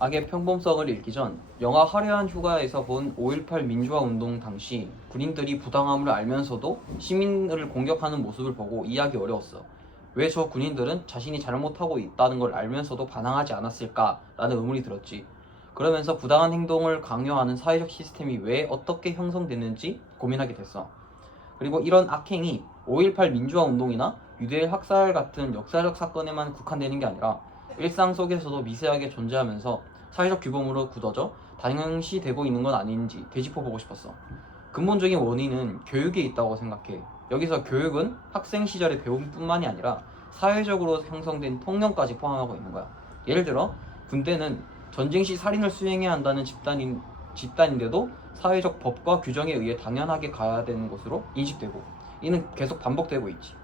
악의 평범성을 읽기 전 영화 화려한 휴가에서 본 5.18 민주화 운동 당시 군인들이 부당함을 알면서도 시민을 공격하는 모습을 보고 이해하기 어려웠어. 왜 저 군인들은 자신이 잘못하고 있다는 걸 알면서도 반항하지 않았을까라는 의문이 들었지. 그러면서 부당한 행동을 강요하는 사회적 시스템이 왜 어떻게 형성됐는지 고민하게 됐어. 그리고 이런 악행이 5.18 민주화 운동이나 유대인 학살 같은 역사적 사건에만 국한되는 게 아니라 일상 속에서도 미세하게 존재하면서 사회적 규범으로 굳어져 당연시되고 있는 건 아닌지 되짚어보고 싶었어. 근본적인 원인은 교육에 있다고 생각해. 여기서 교육은 학생 시절의 배움뿐만이 아니라 사회적으로 형성된 통념까지 포함하고 있는 거야. 예를 들어 군대는 전쟁 시 살인을 수행해야 한다는 집단인데도 사회적 법과 규정에 의해 당연하게 가야 되는 것으로 인식되고, 이는 계속 반복되고 있지.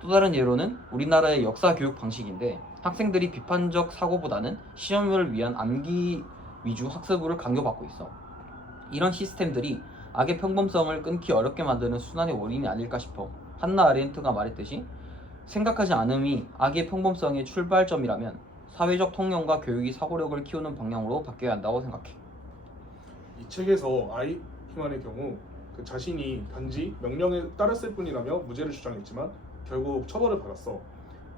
또 다른 예로는 우리나라의 역사 교육 방식인데, 학생들이 비판적 사고보다는 시험을 위한 암기 위주 학습을 강요받고 있어. 이런 시스템들이 악의 평범성을 끊기 어렵게 만드는 순환의 원인이 아닐까 싶어. 한나 아렌트가 말했듯이 생각하지 않음이 악의 평범성의 출발점이라면 사회적 통념과 교육이 사고력을 키우는 방향으로 바뀌어야 한다고 생각해. 이 책에서 아이히만의 경우 그 자신이 단지 명령에 따랐을 뿐이라며 무죄를 주장했지만 결국 처벌을 받았어.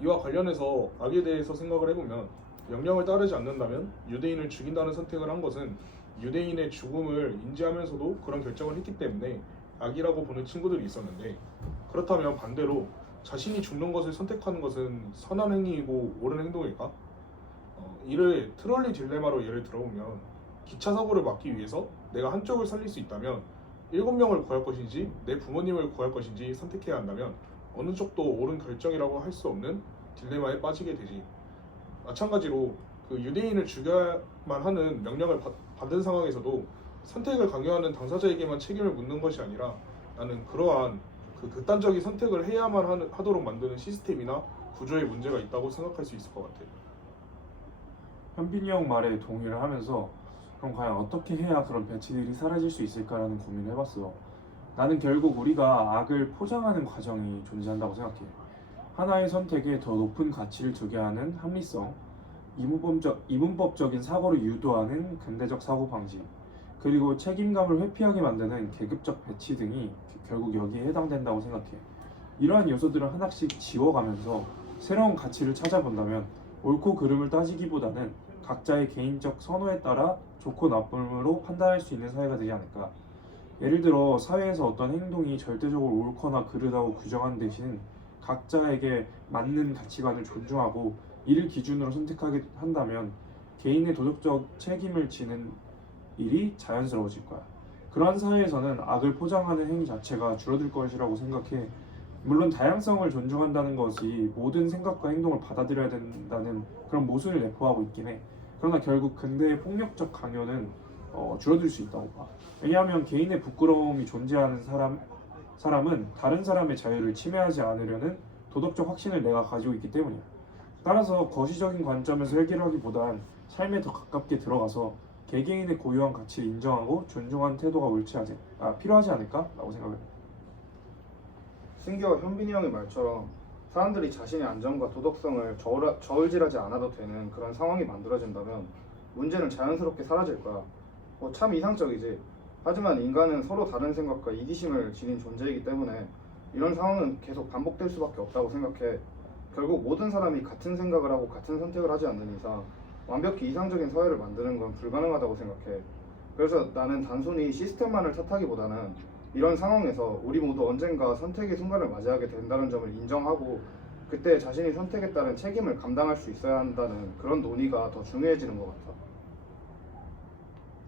이와 관련해서 악에 대해서 생각을 해보면 명령을 따르지 않는다면 유대인을 죽인다는 선택을 한 것은 유대인의 죽음을 인지하면서도 그런 결정을 했기 때문에 악이라고 보는 친구들이 있었는데, 그렇다면 반대로 자신이 죽는 것을 선택하는 것은 선한 행위이고 옳은 행동일까? 이를 트롤리 딜레마로 예를 들어보면, 기차 사고를 막기 위해서 내가 한쪽을 살릴 수 있다면 7명을 구할 것인지 내 부모님을 구할 것인지 선택해야 한다면 어느 쪽도 옳은 결정이라고 할 수 없는 딜레마에 빠지게 되지. 마찬가지로 그 유대인을 죽여야만 하는 명령을 받은 상황에서도 선택을 강요하는 당사자에게만 책임을 묻는 것이 아니라, 나는 그러한 그 극단적인 선택을 해야만 하도록 만드는 시스템이나 구조에 문제가 있다고 생각할 수 있을 것 같아. 현빈이 형 말에 동의를 하면서 그럼 과연 어떻게 해야 그런 배치들이 사라질 수 있을까라는 고민을 해봤어. 나는 결국 우리가 악을 포장하는 과정이 존재한다고 생각해. 하나의 선택에 더 높은 가치를 두게 하는 합리성, 이분법적인 사고를 유도하는 근대적 사고방식, 그리고 책임감을 회피하게 만드는 계급적 배치 등이 결국 여기에 해당된다고 생각해. 이러한 요소들을 하나씩 지워가면서 새로운 가치를 찾아본다면 옳고 그름을 따지기보다는 각자의 개인적 선호에 따라 좋고 나쁨으로 판단할 수 있는 사회가 되지 않을까. 예를 들어 사회에서 어떤 행동이 절대적으로 옳거나 그르다고 규정하는 대신 각자에게 맞는 가치관을 존중하고 이를 기준으로 선택하게 한다면 개인의 도덕적 책임을 지는 일이 자연스러워질 거야. 그러한 사회에서는 악을 포장하는 행위 자체가 줄어들 것이라고 생각해. 물론 다양성을 존중한다는 것이 모든 생각과 행동을 받아들여야 된다는 그런 모순을 내포하고 있긴 해. 그러나 결국 근대의 폭력적 강요는 줄어들 수 있다고 봐. 왜냐하면 개인의 부끄러움이 존재하는 사람은 다른 사람의 자유를 침해하지 않으려는 도덕적 확신을 내가 가지고 있기 때문이야. 따라서 거시적인 관점에서 해결하기보단 삶에 더 가깝게 들어가서 개개인의 고유한 가치를 인정하고 존중하는 태도가 필요하지 않을까라고 생각해. 신기와 현빈이 형의 말처럼 사람들이 자신의 안전과 도덕성을 저울질하지 않아도 되는 그런 상황이 만들어진다면 문제는 자연스럽게 사라질 거야. 참 이상적이지. 하지만 인간은 서로 다른 생각과 이기심을 지닌 존재이기 때문에 이런 상황은 계속 반복될 수밖에 없다고 생각해. 결국 모든 사람이 같은 생각을 하고 같은 선택을 하지 않는 이상 완벽히 이상적인 사회를 만드는 건 불가능하다고 생각해. 그래서 나는 단순히 시스템만을 탓하기보다는 이런 상황에서 우리 모두 언젠가 선택의 순간을 맞이하게 된다는 점을 인정하고 그때 자신이 선택에 따른 책임을 감당할 수 있어야 한다는 그런 논의가 더 중요해지는 것 같아.